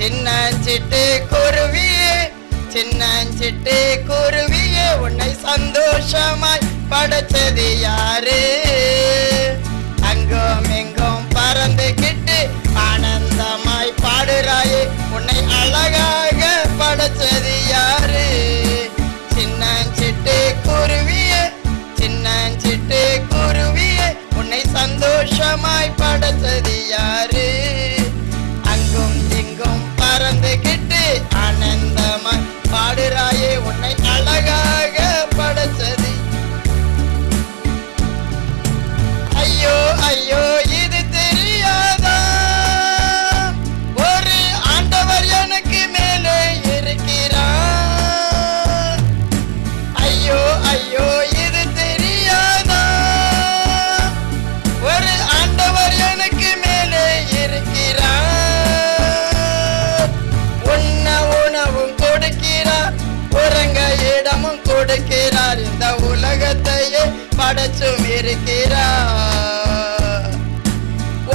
சின்னஞ்சிட்டு குருவியே சின்னஞ்சிட்டு குருவியே உன்னை சந்தோஷமாய் படைச்சது யாரு? அங்கும் எங்கும் பறந்துகிட்டு ஆனந்தமாய் பாடுறாயே உன்னை அழகாக படைச்சது யாரு? சின்னஞ்சிட்டு குருவியே சின்னஞ்சிட்டு குருவியே உன்னை சந்தோஷமாய் படைச்சது யாரு? அங்கும் இங்கும் பறந்துகிட்டு ஆனந்தமாய் பாடுறாயே உன்னை அழகாக படைச்சது. ஐயோ ஐயோ இது தெரியாதா? ஒரு ஆண்டவர் எனக்கு மேலே இருக்கிறார். ஐயோ ஐயோ இது தெரியாதா? ஒரு ஆண்டவர் எனக்கு மேலே இருக்கிறார். உண்ண உணவும் கொடுக்கிறார், உறங்க இடமும் கொடுக்கிறார், இந்த உலகத்தையே படைச்சும் இருக்கிறார்.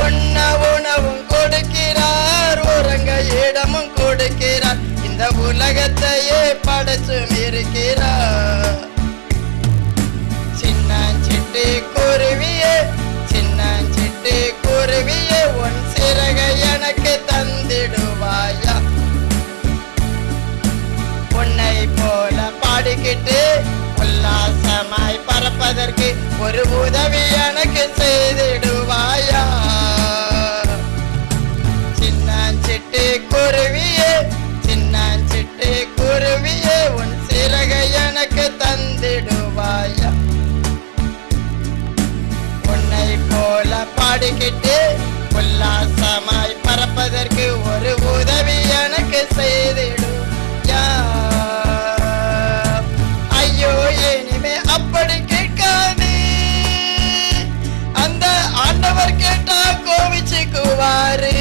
உண்ண உணவும் கொடுக்கிறார், உறங்க இடமும் கொடுக்கிறார், இந்த உலகத்தையே படைச்சும் இருக்கிறார். சின்னஞ்சிட்டு குருவியே சின்னஞ்சிட்டு குருவியே உன் சிறகை எனக்கு தந்திடுவாயா? உன்னை போல பாடிக்கிட்டு உல்லாசமாய் பறப்பதற்கு ஒரு உதவி எனக்கு செய்திடுவாயா? சின்னஞ்சிட்டு குருவியே சின்னஞ்சிட்டு குருவியே உன் சிறகை எனக்கு தந்திடுவாயா? உன்னை போல பாடிக்கிட்டு உல்லாசமாய் பறப்பதற்கு ஒரு உதவி எனக்கு செய்திடுவாயா? ஐயோ இனிமே அப்படி கேட்காதே, அந்த ஆண்டவர் கேட்டா கோவிச்சுக்குவாரு.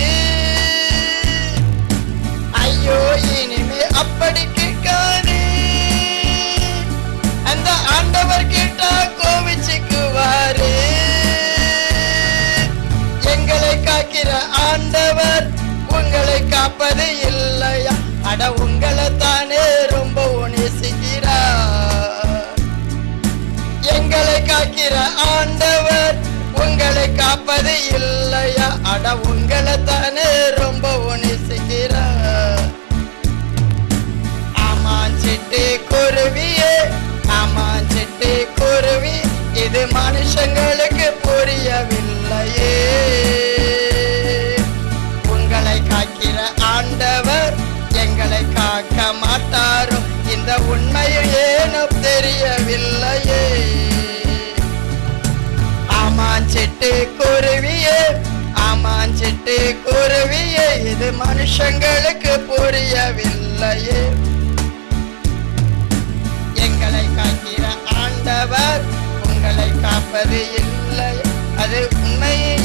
ஐயோ இனிமே அப்படி கேட்காதே, அந்த ஆண்டவர் கேட்டா கோவிச்சுக்குவாரு. எங்களை காக்கிற ஆண்டவர் உங்களை காப்பது இல்லையா? அட உங்களை தானே ரொம்ப நேசிக்கிறார். எங்களை காக்கிற ஆண்டவர் உங்களை காப்பது இல்லையா? அட உங்களை தானே ரொம்ப நேசிக்கிறார். ஆமாஞ்சிட்டு குருவியே ஆமாஞ்சிட்டு குருவி இது மனுஷங்களுக்கு புரியவில்லையே. உங்களை காக்கிற ஆண்டவர் எங்களை காக்க மாட்டாரோ? இந்த உண்மையும் ஏனும் தெரியவில்லையே. ஆமாஞ்சிட்டு குருவியே ஆமாஞ்சிட்டு குருவியே இது மனுஷங்களுக்கு புரியவில்லையே. எங்களை காக்கிற ஆண்டவர் உங்களை காப்பது இல்லை, அது உண்மையை